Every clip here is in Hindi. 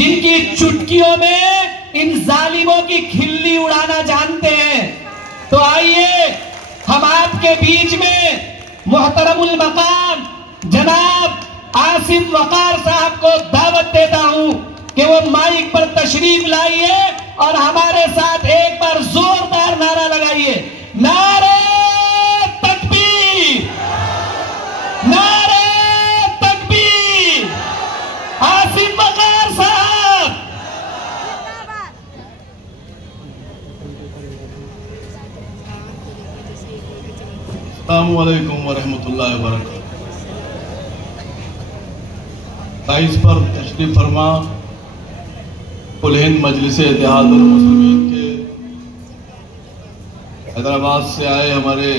जिनकी चुटकियों में इन जालिमों की खिल्ली उड़ाना जानते हैं। तो आइए हम आपके बीच में मोहतरमुल मकाम जनाब आसिफ वकार साहब को दावत देता हूं कि वो माइक पर तशरीफ लाइए और हमारे साथ एक बार जोरदार नारा लगाइए। नारे तकबीर, नारे तकबीर। आसिफ वकार साहब। अस्सलामु अलैकुम वरहमतुल्लाहि वबरकातुहू। 22 पर तशरीफ फरमा कुल हिंद मजलिस इत्तेहादुल मुस्लिमीन के हैदराबाद से आए हमारे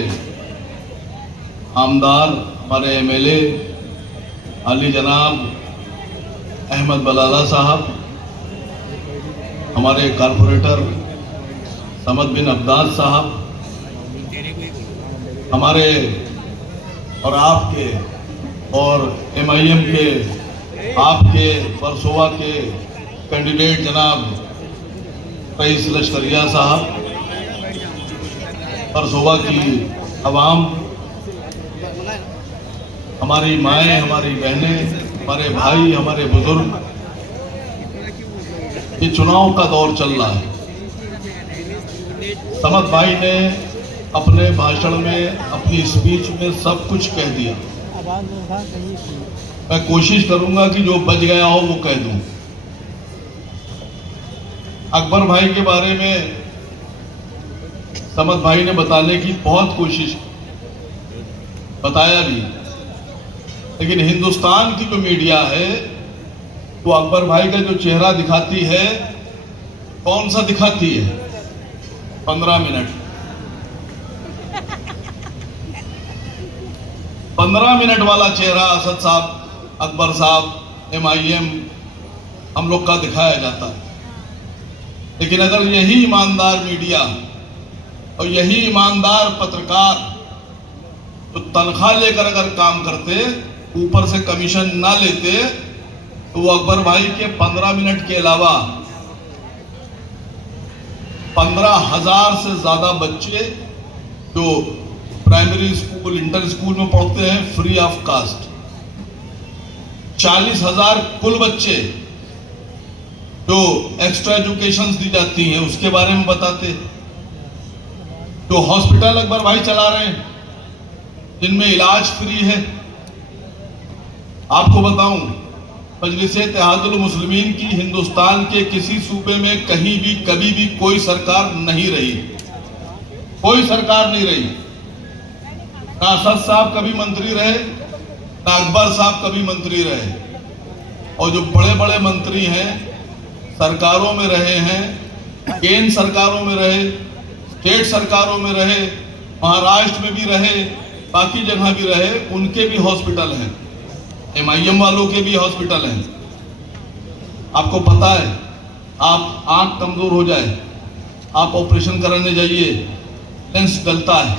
आमदार, हमारे MLA अली जनाब अहमद बलाला साहब, हमारे कारपोरेटर समद बिन अब्दास साहब, हमारे और आपके और MIM के आपके वर्सोवा के कैंडिडेट जनाब रईस लश्करिया साहब, वर्सोवा की आवाम, हमारी माएँ, हमारी बहनें, हमारे भाई, हमारे बुजुर्ग, ये चुनाव का दौर चल रहा है। समद भाई ने अपने भाषण में, अपनी स्पीच में सब कुछ कह दिया। मैं कोशिश करूंगा कि जो बच गया हो वो कह दूं। अकबर भाई के बारे में समद भाई ने बताने की बहुत कोशिश, बताया भी, लेकिन हिंदुस्तान की जो मीडिया है वो अकबर भाई का जो चेहरा दिखाती है, कौन सा दिखाती है? 15 मिनट 15 मिनट वाला चेहरा असद साहब, अकबर साहब, MIM हम लोग का दिखाया जाता है। लेकिन अगर यही ईमानदार मीडिया और यही ईमानदार पत्रकार तो तनख्वाह लेकर अगर काम करते, ऊपर से कमीशन ना लेते, तो वो अकबर भाई के 15 मिनट के अलावा 15,000 से ज्यादा बच्चे जो प्राइमरी स्कूल, इंटर स्कूल में पढ़ते हैं फ्री ऑफ कास्ट, 40,000 कुल बच्चे जो एक्स्ट्रा एजुकेशन दी जाती हैं उसके बारे में बताते। जो हॉस्पिटल अकबर भाई चला रहे हैं जिनमें इलाज फ्री है। आपको बताऊं, मजलिस इत्तेहादुल मुस्लिमीन की हिंदुस्तान के किसी सूबे में कहीं भी कभी भी कोई सरकार नहीं रही, कोई सरकार नहीं रही। ना असद साहब कभी मंत्री रहे, ना अकबर साहब कभी मंत्री रहे। और जो बड़े बड़े मंत्री हैं, सरकारों में रहे हैं, केंद्र सरकारों में रहे, स्टेट सरकारों में रहे, महाराष्ट्र में भी रहे, बाकी जगह भी रहे, उनके भी हॉस्पिटल हैं, MIM वालों के भी हॉस्पिटल हैं। आपको पता है, आप आंख कमजोर हो जाए, आप ऑपरेशन कराने जाइए, लेंस गलता है,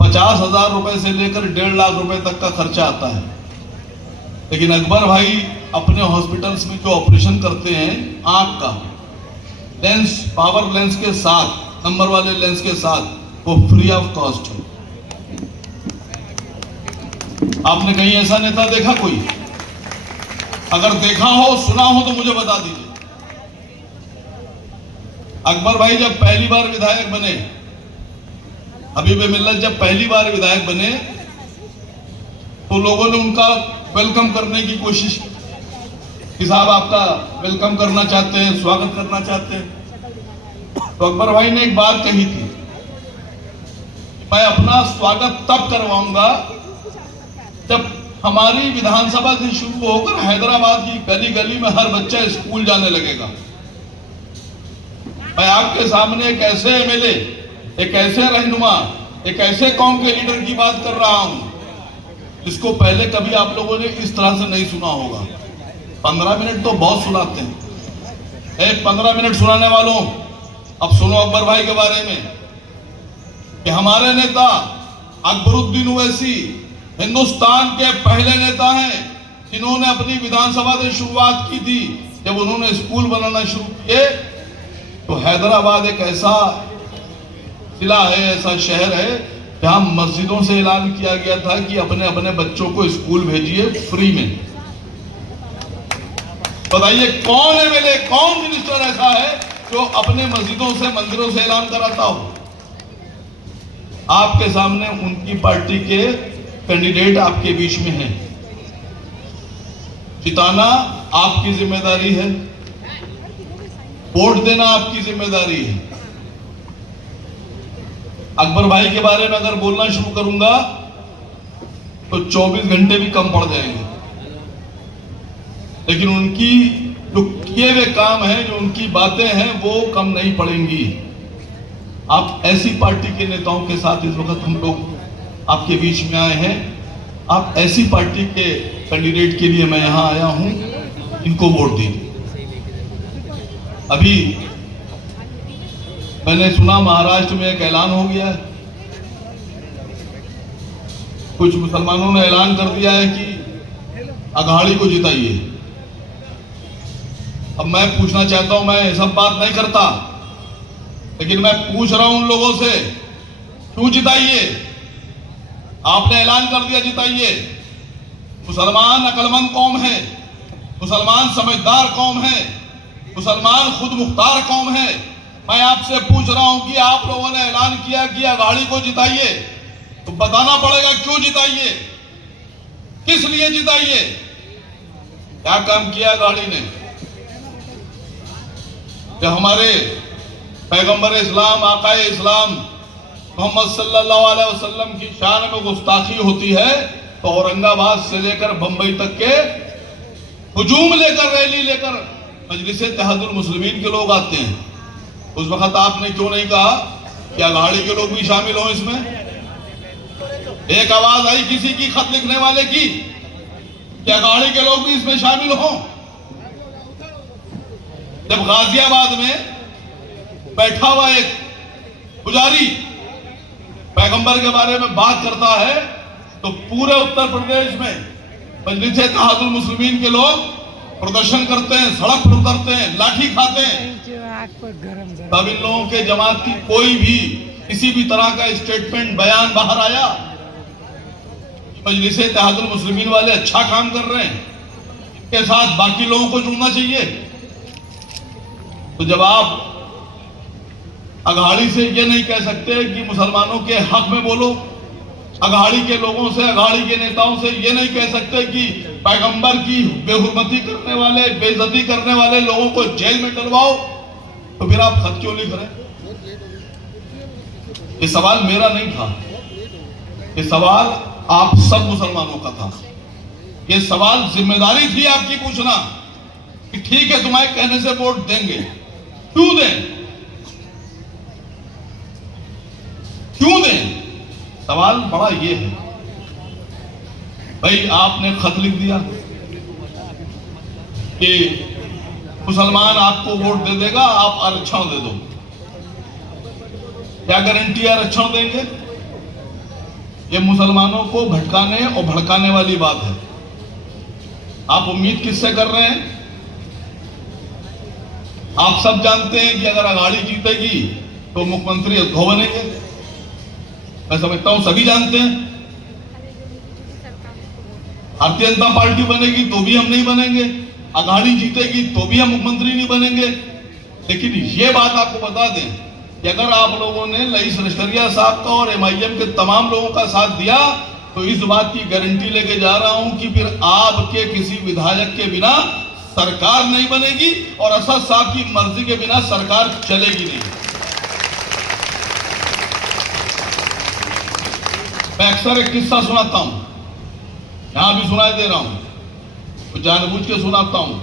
50,000 रुपए से लेकर 1.5 लाख रुपए तक का खर्चा आता है। लेकिन अकबर भाई अपने हॉस्पिटल्स में जो ऑपरेशन करते हैं आंख का, लेंस, पावर लेंस के साथ, नंबर वाले लेंस के साथ, वो फ्री ऑफ कॉस्ट है। आपने कहीं ऐसा नेता देखा कोई? अगर देखा हो, सुना हो तो मुझे बता दीजिए। अकबर भाई जब पहली बार विधायक बने, हबीब मिल्लत जब पहली बार विधायक बने, तो लोगों ने उनका वेलकम करने की कोशिश की कि साहब आपका वेलकम करना चाहते हैं, स्वागत करना चाहते हैं। तो अकबर भाई ने एक बात कही थी, मैं अपना स्वागत तब करवाऊंगा जब हमारी विधानसभा से शुरू होकर हैदराबाद की गली गली में हर बच्चा स्कूल जाने लगेगा। मैं आपके सामने एक ऐसे MLA, एक ऐसे रहनुमा, एक ऐसे कौम के लीडर की बात कर रहा हूं जिसको पहले कभी आप लोगों ने इस तरह से नहीं सुना होगा। 15 मिनट तो बहुत सुनाते हैं। 15 मिनट सुनाने वालों, अब सुनो अकबर भाई के बारे में कि हमारे नेता अकबरुद्दीन ओवैसी हिंदुस्तान के पहले नेता हैं जिन्होंने अपनी विधानसभा से शुरुआत की थी, जब उन्होंने स्कूल बनाना शुरू किए, तो हैदराबाद एक ऐसा जिला है, ऐसा शहर है जहां मस्जिदों से ऐलान किया गया था कि अपने अपने बच्चों को स्कूल भेजिए फ्री में। बताइए कौन एमएलए, कौन मिनिस्टर ऐसा है जो अपने मस्जिदों से, मंदिरों से ऐलान कराता हो? आपके सामने उनकी पार्टी के कैंडिडेट आपके बीच में हैं। जिताना आपकी जिम्मेदारी है, वोट देना आपकी जिम्मेदारी है। अकबर भाई के बारे में अगर बोलना शुरू करूंगा तो 24 घंटे भी कम पड़ जाएंगे, लेकिन उनकी जो किए हुए काम हैं, जो उनकी बातें हैं, वो कम नहीं पड़ेंगी। आप ऐसी पार्टी के नेताओं के साथ इस वक्त हम लोग आपके बीच में आए हैं। आप ऐसी पार्टी के कैंडिडेट के लिए मैं यहां आया हूं, इनको वोट दीजिए। अभी मैंने सुना महाराष्ट्र में एक ऐलान हो गया है, कुछ मुसलमानों ने ऐलान कर दिया है कि अघाड़ी को जिताइए। अब मैं पूछना चाहता हूं, मैं सब बात नहीं करता, लेकिन मैं पूछ रहा हूं उन लोगों से, क्यों जिताइए? आपने ऐलान कर दिया, जिताइए। मुसलमान अक्लमंद कौम है, मुसलमान समझदार कौम है, मुसलमान खुद मुख्तार कौम है। मैं आपसे पूछ रहा हूं कि आप लोगों ने ऐलान किया कि अघाड़ी को जिताइए, तो बताना पड़ेगा क्यों जिताइए, किस लिए जिताइए, क्या काम किया अघाड़ी ने? कि हमारे पैगंबर इस्लाम, आकाए इस्लाम मोहम्मद सल्लल्लाहु अलैहि वसल्लम की शान में गुस्ताखी होती है तो औरंगाबाद से लेकर बंबई तक के हुजूम लेकर, रैली लेकर मजलिस इत्तेहादुल मुस्लिमीन के लोग आते हैं। उस वक्त आपने क्यों नहीं कहा कि अघाड़ी के लोग भी शामिल हों इसमें? एक आवाज आई किसी की, खत लिखने वाले की, कि अघाड़ी के लोग भी इसमें शामिल हों। जब गाजियाबाद में बैठा हुआ एक पुजारी पैगंबर के बारे में बात करता है, तो पूरे उत्तर प्रदेश में मजलिस इत्तेहादुल मुस्लिमीन के लोग प्रदर्शन करते हैं, सड़क पर उतरते हैं, लाठी खाते हैं। तब इन लोगों के जमात की कोई भी किसी भी तरह का स्टेटमेंट, बयान बाहर आया? मजलिस इत्तेहादुल मुस्लिमीन वाले अच्छा काम कर रहे हैं, इनके साथ बाकी लोगों को जुड़ना चाहिए। तो जब आप अघाड़ी से ये नहीं कह सकते कि मुसलमानों के हक में बोलो, अघाड़ी के लोगों से, अघाड़ी के नेताओं से ये नहीं कह सकते कि पैगंबर की बेहुरमती करने वाले, बेइज्जती करने वाले लोगों को जेल में डलवाओ, तो फिर आप खत क्यों लिख रहे हैं? ये सवाल मेरा नहीं था, ये सवाल आप सब मुसलमानों का था। ये सवाल जिम्मेदारी थी आपकी पूछना कि ठीक है तुम्हारे कहने से वोट देंगे, क्यों दें, क्यों दें? सवाल बड़ा ये है। भाई आपने खत लिख दिया कि मुसलमान आपको वोट दे देगा, आप आरक्षण दे दो। क्या गारंटी आरक्षण देंगे? ये मुसलमानों को भटकाने और भड़काने वाली बात है। आप उम्मीद किससे कर रहे हैं? आप सब जानते हैं कि अगर अघाड़ी जीतेगी तो मुख्यमंत्री उद्धव बनेंगे। मैं समझता हूं सभी जानते हैं। भारतीय जनता पार्टी बनेगी तो भी हम नहीं बनेंगे, अघाड़ी जीतेगी तो भी हम मुख्यमंत्री नहीं बनेंगे। लेकिन ये बात आपको बता दें कि अगर आप लोगों ने रईस लश्करिया साहब का और एमआईएम के तमाम लोगों का साथ दिया, तो इस बात की गारंटी लेके जा रहा हूं कि फिर आपके किसी विधायक के बिना सरकार नहीं बनेगी और असद साहब की मर्जी के बिना सरकार चलेगी नहीं। मैं अक्सर एक किस्सा सुनाता हूं, यहां भी सुनाई दे रहा हूं, तो जानबूझ के सुनाता हूं,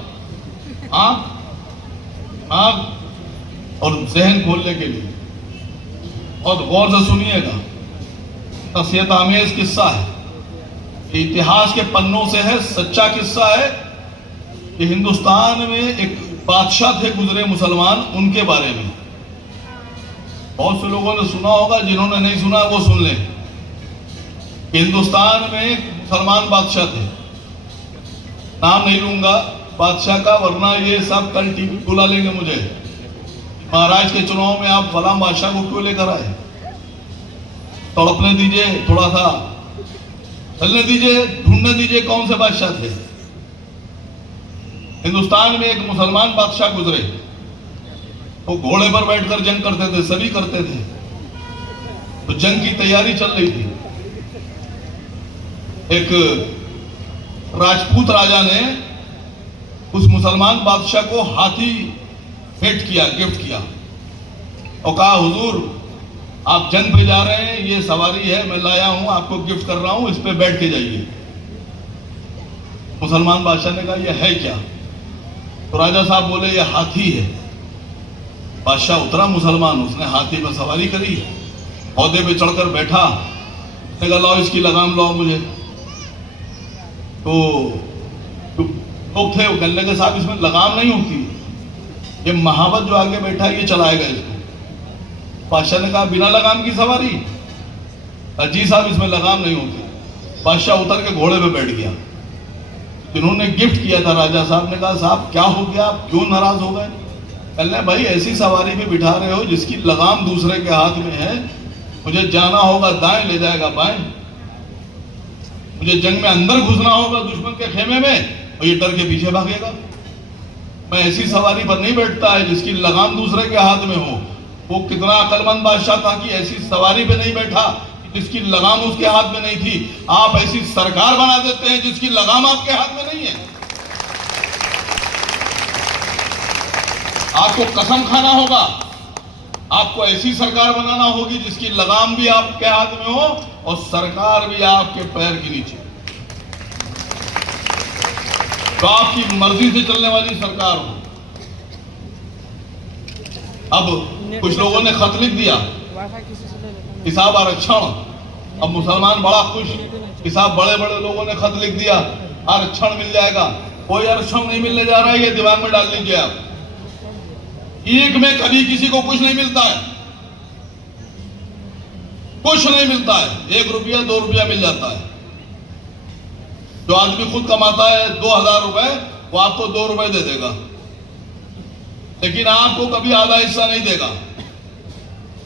आंख और जहन खोलने के लिए, और गौर से सुनिएगा। नसीहत आमेज किस्सा है, इतिहास के पन्नों से है, सच्चा किस्सा है कि हिंदुस्तान में एक बादशाह थे गुजरे मुसलमान, उनके बारे में बहुत से लोगों ने सुना होगा, जिन्होंने नहीं सुना वो सुन लें। हिंदुस्तान में एक मुसलमान बादशाह थे, नाम नहीं लूंगा बादशाह का, वरना ये सब कल टीवी बुला लेंगे मुझे, महाराज के चुनाव में आप फलां बादशाह को क्यों लेकर आए। तड़पने दीजिए, थोड़ा सा चलने दीजिए, ढूंढने दीजिए कौन से बादशाह थे। हिंदुस्तान में एक मुसलमान बादशाह गुजरे, वो घोड़े पर बैठकर जंग करते थे, सभी करते थे। तो जंग की तैयारी चल रही थी। एक राजपूत राजा ने उस मुसलमान बादशाह को हाथी भेंट किया, गिफ्ट किया, और कहा हुजूर आप जंग पे जा रहे हैं, ये सवारी है मैं लाया हूं, आपको गिफ्ट कर रहा हूं, इस पे बैठ के जाइए। मुसलमान बादशाह ने कहा ये है क्या। तो राजा साहब बोले ये हाथी है। बादशाह उतरा मुसलमान, उसने हाथी में सवारी करी, पौधे पे चढ़कर बैठा, कहा लाओ इसकी लगाम लाओ मुझे। तो लोग थे वो कहने लगे साहब इसमें लगाम नहीं होती, ये महावत जो आगे बैठा है ये चलाएगा इसको। बादशाह ने कहा बिना लगाम की सवारी। जी साहब इसमें लगाम नहीं होती। बादशाह उतर के घोड़े पे बैठ गया। जिन्होंने गिफ्ट किया था राजा साहब ने कहा साहब क्या हो गया, आप क्यों नाराज हो गए। कहने भाई ऐसी सवारी में बिठा रहे हो जिसकी लगाम दूसरे के हाथ में है, मुझे जाना होगा दाएं ले जाएगा बाएं, मुझे जंग में अंदर घुसना होगा दुश्मन के खेमे में और ये डर के पीछे भागेगा। मैं ऐसी सवारी पर नहीं बैठता है जिसकी लगाम दूसरे के हाथ में हो। वो कितना अकलमंद बादशाह था कि ऐसी सवारी पे नहीं बैठा जिसकी लगाम उसके हाथ में नहीं थी। आप ऐसी सरकार बना देते हैं जिसकी लगाम आपके हाथ में नहीं है। आपको कसम खाना होगा, आपको ऐसी सरकार बनाना होगी जिसकी लगाम भी आपके हाथ में हो और सरकार भी आपके पैर के नीचे, तो आपकी मर्जी से चलने वाली सरकार हो। अब कुछ लोगों ने खत लिख दिया कि साहब आरक्षण। अब मुसलमान बड़ा खुश कि साहब बड़े बड़े लोगों ने खत लिख दिया आरक्षण मिल जाएगा। कोई आरक्षण नहीं मिलने जा रहा है, ये दिमाग में डाल लीजिए आप। एक में कभी किसी को कुछ नहीं मिलता है, कुछ नहीं मिलता है। 1 रुपया 2 रुपया मिल जाता है। जो आदमी खुद कमाता है 2000 रुपए, वो आपको 2 रुपए दे देगा, लेकिन आपको कभी आधा हिस्सा नहीं देगा।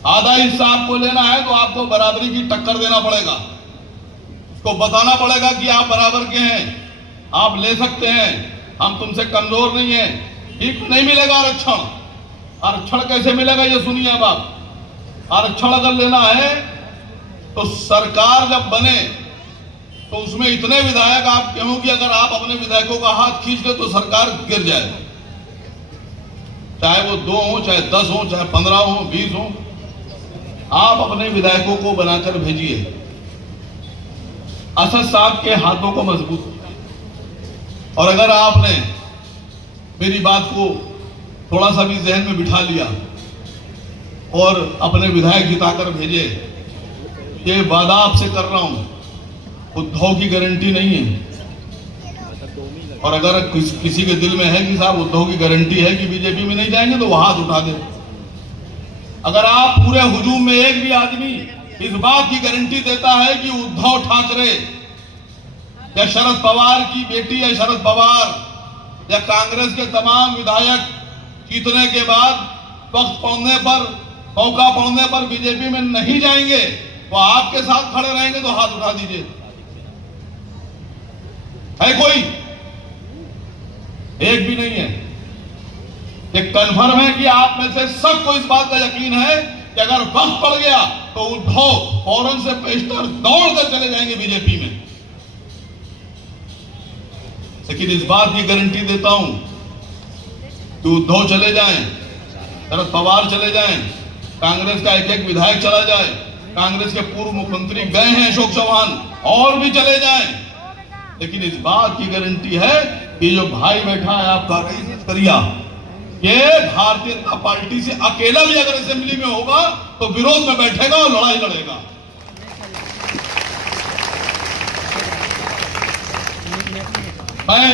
आधा हिस्सा आपको लेना है तो आपको बराबरी की टक्कर देना पड़ेगा। उसको बताना पड़ेगा कि आप बराबर के हैं, आप ले सकते हैं, हम तुमसे कमजोर नहीं है। ठीक नहीं मिलेगा आरक्षण। आरक्षण कैसे मिलेगा ये सुनिए। अब आप आरक्षण अगर लेना है तो सरकार जब बने तो उसमें इतने विधायक आप क्योंकि अगर आप अपने विधायकों का हाथ खींच ले तो सरकार गिर जाए, चाहे वो 2 हो, चाहे 10 हो, चाहे 15 हो, 20 हो। आप अपने विधायकों को बनाकर भेजिए, असद साहब के हाथों को मजबूत कीजिए। और अगर आपने मेरी बात को थोड़ा सा भी जहन में बिठा लिया और अपने विधायक जिताकर भेजे, ये वादा आपसे कर रहा हूं, उद्धव की गारंटी नहीं है। और अगर किसी के दिल में है कि साहब उद्धव की गारंटी है कि बीजेपी में नहीं जाएंगे, तो वो हाथ उठा दे। अगर आप पूरे हुजूम में एक भी आदमी इस बात की गारंटी देता है कि उद्धव ठाकरे या शरद पवार की बेटी या शरद पवार या कांग्रेस के तमाम विधायक जीतने के बाद वक्त पड़ने पर, मौका पड़ने पर बीजेपी में नहीं जाएंगे, वो आपके साथ खड़े रहेंगे, तो हाथ उठा दीजिए। है कोई? एक भी नहीं है। ये कन्फर्म है कि आप में से सबको इस बात का यकीन है कि अगर वक्त पड़ गया तो उद्धव फौरन से पेशतर दौड़कर चले जाएंगे बीजेपी में। लेकिन इस बात की गारंटी देता हूं कि उद्धव चले जाएं, शरद पवार चले जाएं, कांग्रेस का एक विधायक चला जाए, कांग्रेस के पूर्व मुख्यमंत्री गए हैं अशोक चौहान, और भी चले जाएं, लेकिन इस बात की गारंटी है कि जो भाई बैठा है आपका रईस करिया, ये भारतीय जनता पार्टी से अकेला भी अगर असेंबली में होगा तो विरोध में बैठेगा और लड़ाई लड़ेगा। मैं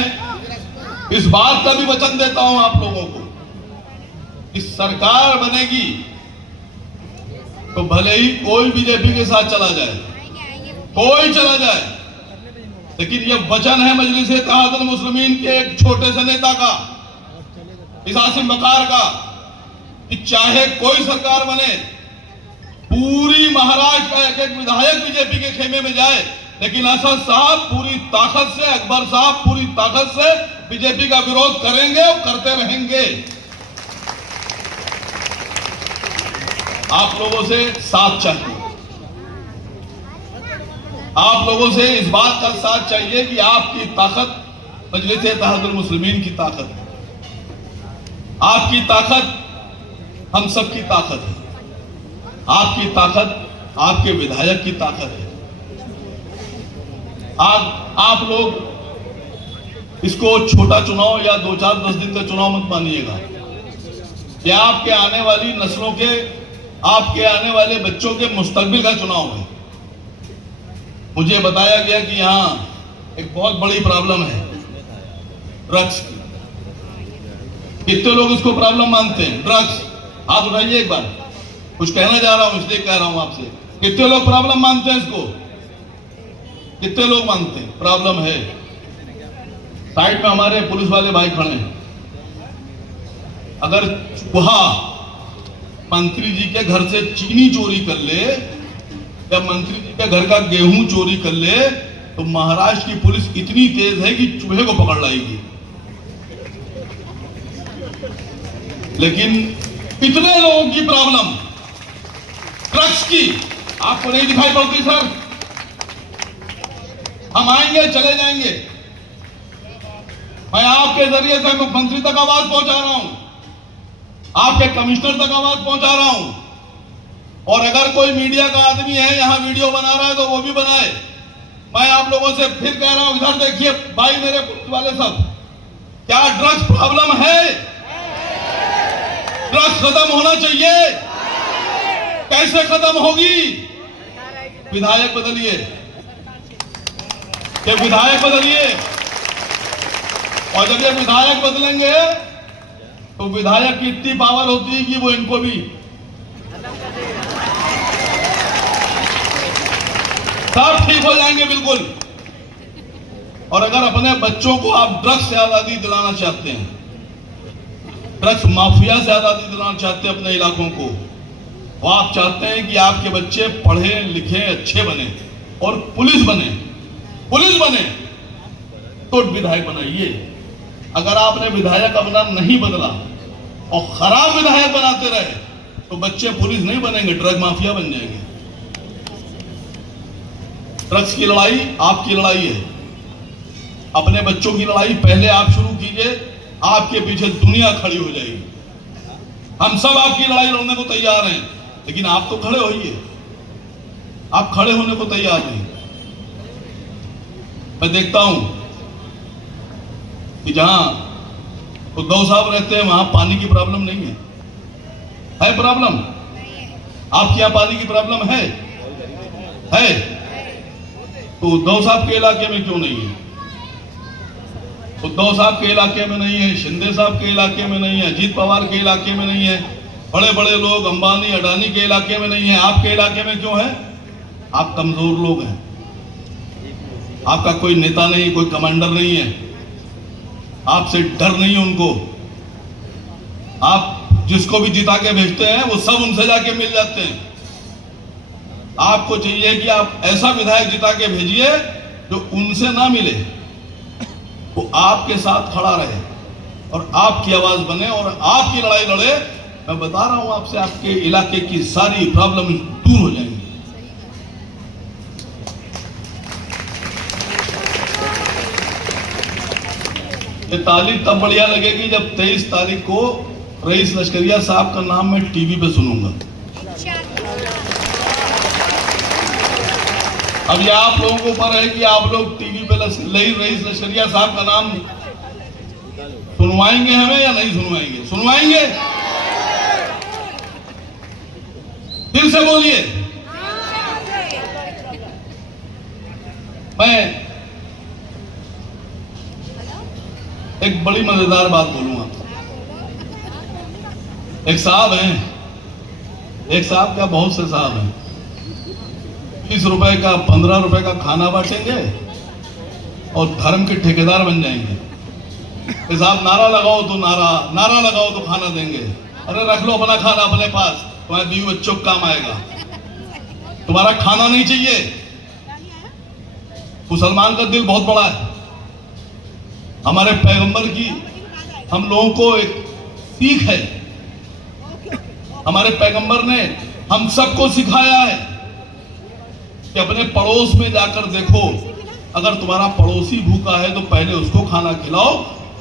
इस बात का भी वचन देता हूं आप लोगों को, इस सरकार बनेगी तो भले ही कोई बीजेपी के साथ चला जाए, कोई चला जाए, लेकिन यह वचन है मजलिस इत्तेहादुल मुस्लिमीन के एक छोटे से नेता का, इस आसिम बकार का, कि चाहे कोई सरकार बने, पूरी महाराष्ट्र का एक एक विधायक बीजेपी के खेमे में जाए, लेकिन असद साहब पूरी ताकत से, अकबर साहब पूरी ताकत से बीजेपी का विरोध करेंगे और करते रहेंगे। आप लोगों से साथ चाहिए, आप लोगों से इस बात का साथ चाहिए कि आपकी ताकत मजलिस इत्तेहादुल मुस्लिमीन की ताकत है, आपकी ताकत हम सब की ताकत है, आपकी ताकत आपके विधायक की ताकत है। आप लोग इसको छोटा चुनाव या 2-4-10 दिन का चुनाव मत मानिएगा। यह आपके आने वाली नस्लों के, आपके आने वाले बच्चों के मुस्तकबिल का चुनाव है। मुझे बताया गया कि यहां एक बहुत बड़ी प्रॉब्लम है ड्रग्स की। कितने लोग इसको प्रॉब्लम मानते हैं? ड्रग्स, हाथ उठाइए एक बार। कुछ कहना जा रहा हूं इसलिए कह रहा हूं आपसे, कितने लोग प्रॉब्लम मानते हैं इसको? कितने लोग मानते हैं प्रॉब्लम है? साइड में हमारे पुलिस वाले भाई खड़े हैं। अगर चूहा मंत्री जी के घर से चीनी चोरी कर ले या मंत्री जी के घर का गेहूं चोरी कर ले, तो महाराष्ट्र की पुलिस इतनी तेज है कि चूहे को पकड़ लाएगी। लेकिन इतने लोगों की प्रॉब्लम ड्रग्स की आपको नहीं दिखाई पड़ती सर। हम आएंगे चले जाएंगे। मैं आपके जरिए से मुख्यमंत्री तक आवाज पहुंचा रहा हूं, आपके कमिश्नर तक आवाज पहुंचा रहा हूं, और अगर कोई मीडिया का आदमी है यहां वीडियो बना रहा है तो वो भी बनाए। मैं आप लोगों से फिर कह रहा हूं, इधर देखिए भाई मेरे पुलिस वाले सब, क्या ड्रग्स प्रॉब्लम है? ड्रग्स खत्म होना चाहिए। कैसे खत्म होगी? विधायक बदलिए, ये विधायक बदलिए, और जब ये विधायक बदलेंगे तो विधायक की इतनी पावर होती है कि वो इनको भी सब ठीक हो जाएंगे बिल्कुल। और अगर अपने बच्चों को आप ड्रग्स से आजादी दिलाना चाहते हैं, ड्रग्स माफिया से आजादी दिलाना चाहते हैं अपने इलाकों को, वो आप चाहते हैं कि आपके बच्चे पढ़े लिखे अच्छे बने और पुलिस बने, तो विधायक बनाइए। अगर आपने विधायक अपना नहीं बदला और खराब विधायक बनाते रहे तो बच्चे पुलिस नहीं बनेंगे, ड्रग माफिया बन जाएंगे। ड्रग्स की लड़ाई आपकी लड़ाई है, अपने बच्चों की लड़ाई पहले आप शुरू कीजिए, आपके पीछे दुनिया खड़ी हो जाएगी। हम सब आपकी लड़ाई लड़ने को तैयार हैं, लेकिन आप तो खड़े होइए। आप खड़े होने को तैयार नहीं। मैं देखता हूं कि जहां उद्धव साहब रहते हैं वहां पानी की प्रॉब्लम नहीं है प्रॉब्लम? आपके यहां पानी की प्रॉब्लम है? तो उद्धव साहब के इलाके में क्यों नहीं है? उद्धव साहब के इलाके में नहीं है, शिंदे साहब के इलाके में नहीं है, अजीत पवार के इलाके में नहीं है, बड़े बड़े लोग अंबानी अडानी के इलाके में नहीं है। आपके इलाके में क्यों है? आप कमजोर लोग हैं, आपका कोई नेता नहीं, कोई कमांडर नहीं है, आपसे डर नहीं है उनको। आप जिसको भी जिता के भेजते हैं वो सब उनसे जाके मिल जाते हैं। आपको चाहिए कि आप ऐसा विधायक जिता के भेजिए जो उनसे ना मिले, वो आपके साथ खड़ा रहे और आपकी आवाज बने और आपकी लड़ाई लड़े। मैं बता रहा हूं आपसे, आपके इलाके की सारी प्रॉब्लम दूर हो जाएंगी। ये तारीख तब बढ़िया लगेगी जब 23 तारीख को रईस लश्करिया साहब का नाम मैं टीवी पे सुनूंगा। अब ये आप लोगों के ऊपर है कि आप लोग टीवी पे रईस लश्करिया साहब का नाम सुनवाएंगे हमें या नहीं सुनवाएंगे? सुनवाएंगे? फिर से बोलिए। मैं एक बड़ी मजेदार बात बोलूंगा। एक साहब हैं, एक साहब क्या बहुत से साहब हैं, 20 रुपए का 15 रुपए का खाना बांटेंगे और धर्म के ठेकेदार बन जाएंगे कि साहब नारा लगाओ तो नारा लगाओ तो खाना देंगे। अरे रख लो अपना खाना अपने पास, तुम्हारे बीवी बच्चों को काम आएगा, तुम्हारा खाना नहीं चाहिए। मुसलमान का दिल बहुत बड़ा है। हमारे पैगंबर की हम लोगों को एक सीख है। हमारे पैगंबर ने हम सबको सिखाया है कि अपने पड़ोस में जाकर देखो, अगर तुम्हारा पड़ोसी भूखा है तो पहले उसको खाना खिलाओ,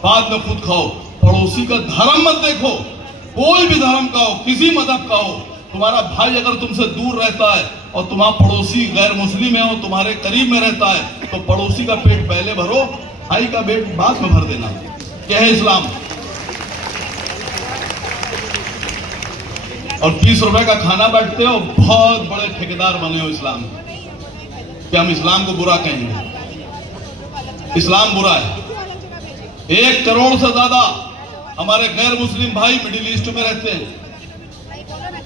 बाद में खुद खाओ। पड़ोसी का धर्म मत देखो, कोई भी धर्म का हो, किसी मजहब का हो। तुम्हारा भाई अगर तुमसे दूर रहता है और तुम्हारा पड़ोसी गैर मुस्लिम है और तुम्हारे करीब में रहता है तो पड़ोसी का पेट पहले भरो, भाई का पेट बाद में भर देना। क्या है इस्लाम? और 20 रुपए का खाना बांटते हो, बहुत बड़े ठेकेदार बने हो इस्लाम कि हम इस्लाम को बुरा कहेंगे। इस्लाम बुरा है। 1 करोड़ से ज्यादा हमारे गैर मुस्लिम भाई मिडिल ईस्ट में रहते हैं,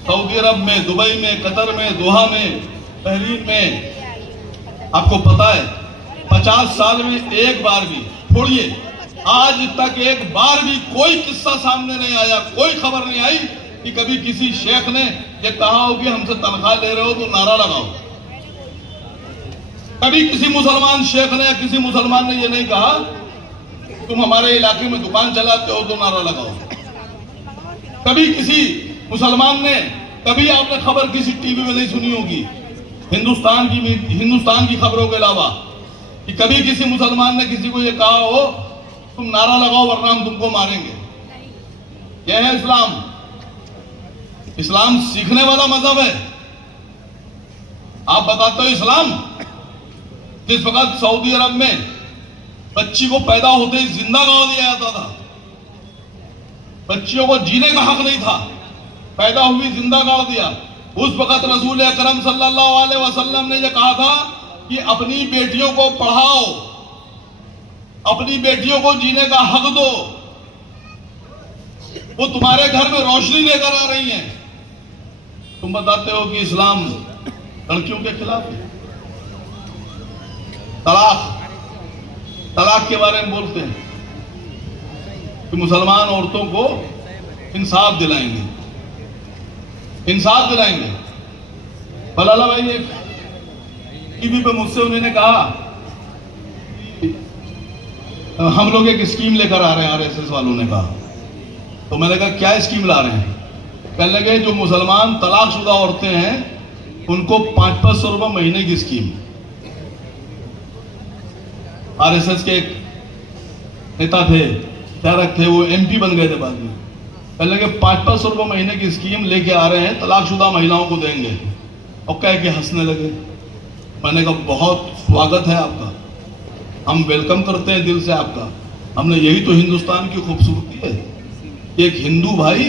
सऊदी अरब में, दुबई में, कतर में, दोहा में, बहरीन में। आपको पता है 50 साल में एक बार भी, छोड़िए आज तक एक बार भी कोई किस्सा सामने नहीं आया, कोई खबर नहीं आई कि कभी किसी शेख ने ये कहा हो कि हमसे तनख्वाह ले रहे हो तो नारा लगाओ। कभी किसी मुसलमान शेख ने या किसी मुसलमान ने ये नहीं कहा तुम हमारे इलाके में दुकान चलाते हो तो नारा लगाओ। कभी किसी मुसलमान ने, कभी आपने खबर किसी टीवी में नहीं सुनी होगी हिंदुस्तान की खबरों के अलावा कि कभी किसी मुसलमान ने किसी को ये कहा हो तुम नारा लगाओ वरना हम तुमको मारेंगे। यह है इस्लाम। इस्लाम सीखने वाला मजहब है। आप बताते हो इस्लाम जिस वक्त सऊदी अरब में बच्ची को पैदा होते ही जिंदा गाड़ दिया जाता था, बच्चियों को जीने का हक नहीं था, पैदा हुई जिंदा गाड़ दिया, उस वक्त रसूल अकरम सल्लल्लाहु अलैहि वसल्लम ने यह कहा था कि अपनी बेटियों को पढ़ाओ, अपनी बेटियों को जीने का हक दो, वो तुम्हारे घर में रोशनी लेकर आ रही हैं। तुम बताते हो कि इस्लाम लड़कियों के खिलाफ है। तलाक के बारे में बोलते हैं कि मुसलमान औरतों को इंसाफ दिलाएंगे। बलाला भाई एक टीवी पे मुझसे उन्होंने कहा हम लोग एक स्कीम लेकर आ रहे हैं, आरएसएस वालों ने कहा। तो मैंने कहा क्या स्कीम ला रहे हैं? कहने लगे जो मुसलमान तलाकशुदा औरतें हैं उनको 500 रुपये महीने की स्कीम। आरएसएस के एक नेता थे, क्या रखते, वो एमपी बन गए थे बाद में। कहने लगे 500 रुपये महीने की स्कीम लेके आ रहे हैं, तलाकशुदा महिलाओं को देंगे। और कह के हंसने लगे। मैंने कहा बहुत स्वागत है आपका, हम वेलकम करते हैं दिल से आपका। हमने यही तो हिंदुस्तान की खूबसूरती है, एक हिंदू भाई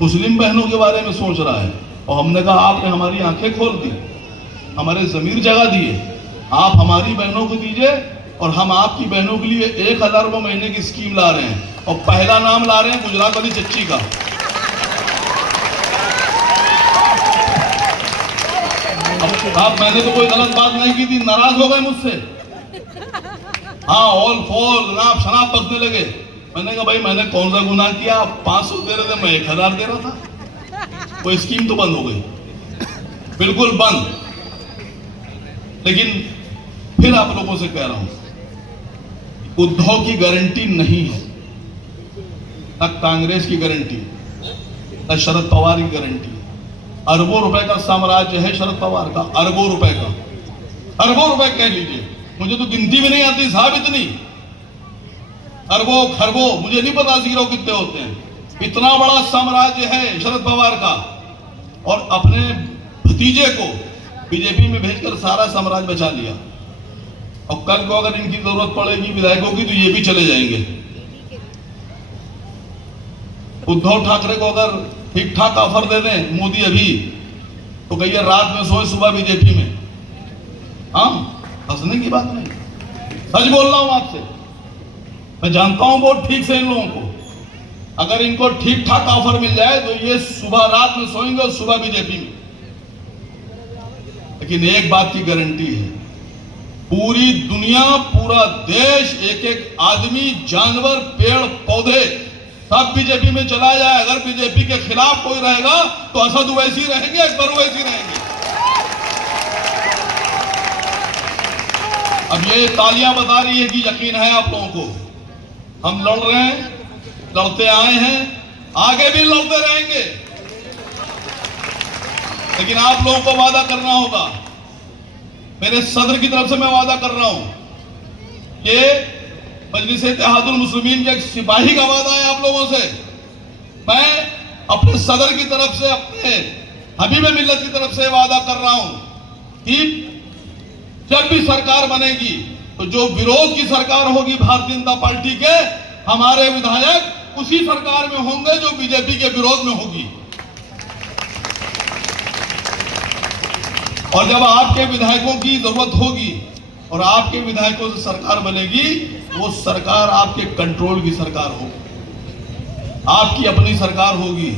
मुस्लिम बहनों के बारे में सोच रहा है। और हमने कहा आपने हमारी आंखें खोल दी, हमारे जमीर जगा दिए। आप हमारी बहनों को दीजिए और हम आपकी बहनों के लिए 1000 रुपये महीने की स्कीम ला रहे हैं। और पहला नाम ला रहे हैं गुजरात वाली चच्ची का। अब मैंने तो कोई गलत बात नहीं की थी, नाराज हो गए मुझसे। हाँ ऑल फॉल नाप शनाप बकने लगे। मैंने कहा भाई मैंने कौन सा गुनाह किया? आप 500 दे रहे थे, मैं 1000 दे रहा था। वो स्कीम तो बंद हो गई, बिल्कुल बंद। लेकिन फिर आप लोगों से कह रहा हूं, उद्धव की गारंटी नहीं है, न कांग्रेस की गारंटी, न शरद पवार की गारंटी। अरबों रुपए का साम्राज्य है शरद पवार का, अरबों रुपए का, अरबों रुपए कह लीजिए, मुझे तो गिनती भी नहीं आती साहब इतनी। अरबों खरबों मुझे नहीं पता जीरो कितने होते हैं। इतना बड़ा साम्राज्य है शरद पवार का, और अपने भतीजे को बीजेपी में भेजकर सारा साम्राज्य बचा लिया। और कल को अगर इनकी जरूरत पड़ेगी विधायकों की तो ये भी चले जाएंगे। उद्धव ठाकरे को अगर ठीक ठाक ऑफर दे दें मोदी अभी, तो कहिए रात में सोए सुबह बीजेपी में। हाँ, हंसने की बात नहीं, सच बोल रहा हूं आपसे। मैं जानता हूं बहुत ठीक से इन लोगों को, अगर इनको ठीक ठाक ऑफर मिल जाए तो ये सुबह रात में सोएंगे और सुबह बीजेपी में। लेकिन एक बात की गारंटी है, पूरी दुनिया, पूरा देश, एक एक आदमी, जानवर, पेड़ पौधे सब बीजेपी में चला जाए। अगर बीजेपी के खिलाफ कोई रहेगा तो असद ओवैसी रहेंगे, अकबर ओवैसी रहेंगे। अब ये तालियां बता रही है कि यकीन है आप लोगों को। हम लड़ रहे हैं, लड़ते आए हैं, आगे भी लड़ते रहेंगे, लेकिन आप लोगों को वादा करना होगा। मेरे सदर की तरफ से मैं वादा कर रहा हूं कि मजलिस-ए-इत्तेहादुल मुस्लिमीन के एक सिपाही का वादा है आप लोगों से। मैं अपने सदर की तरफ से, अपने हबीब मिल्लत की तरफ से वादा कर रहा हूं कि जब भी सरकार बनेगी तो जो विरोध की सरकार होगी भारतीय जनता पार्टी के, हमारे विधायक उसी सरकार में होंगे जो बीजेपी के विरोध में होगी। और जब आपके विधायकों की जरूरत होगी और आपके विधायकों से सरकार बनेगी, वो सरकार आपके कंट्रोल की सरकार होगी, आपकी अपनी सरकार होगी।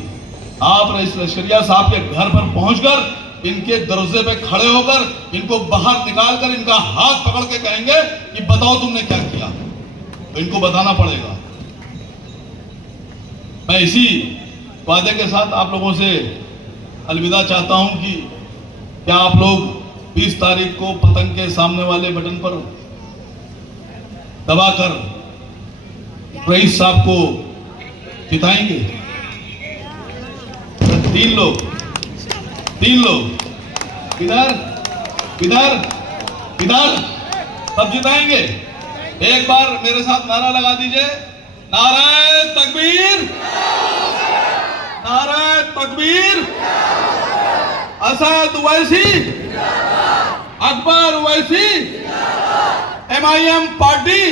आप रईस लश्करिया साहब के घर पर पहुंचकर, इनके दरवाजे पे खड़े होकर, इनको बाहर निकालकर इनका हाथ पकड़ के कहेंगे कि बताओ तुमने क्या किया, तो इनको बताना पड़ेगा। मैं इसी वादे के साथ आप लोगों से अलविदा चाहता हूं कि क्या आप लोग 20 तारीख को पतंग के सामने वाले बटन पर दबाकर रईस साहब को जिताएंगे? 3 लोग इधर इधर इधर सब जिताएंगे। एक बार मेरे साथ नारा लगा दीजिए, नारे तकबीर, नारे तकबीर। Asad Owaisi, Akbar Owaisi, MIM party